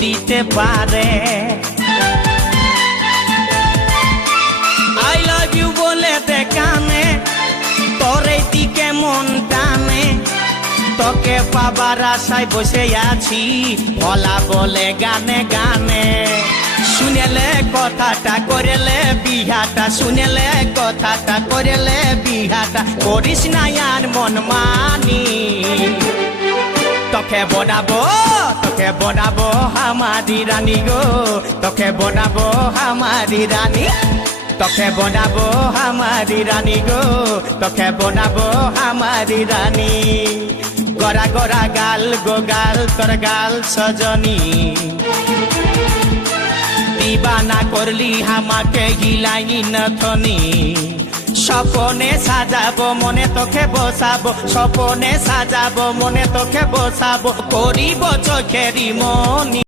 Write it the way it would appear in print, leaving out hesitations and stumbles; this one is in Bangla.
দিতে পারে। আই লাভ ইউ বলে দে কানে, তোর এই দিকে মন টানে। তোকে পাবার আশায় বসে আছি, ভোলা বলে গানে গানে। শুনেলে কথাটা করেলে বিহাটা, শুনেলে কথাটা করেলে বিহাটা। করিস না আর মন মানি, তোকে বনাবো হামারি রানী গো, তোকে বনাবো হামারি রানী। তোকে বনাবো হামারি রানী গো, তোকে বনাবো হামারি রানী। গড়া গড়া গাল গো গাল, তোর গাল সজনী। দিবানা করলি আমাকে গিলাইনি নথনি। স্বপনে সাজাবো মনে তোকে বসাবো, স্বপনে সাজাবো মনে তোকে বসাবো। করিব চোখেরি মনি।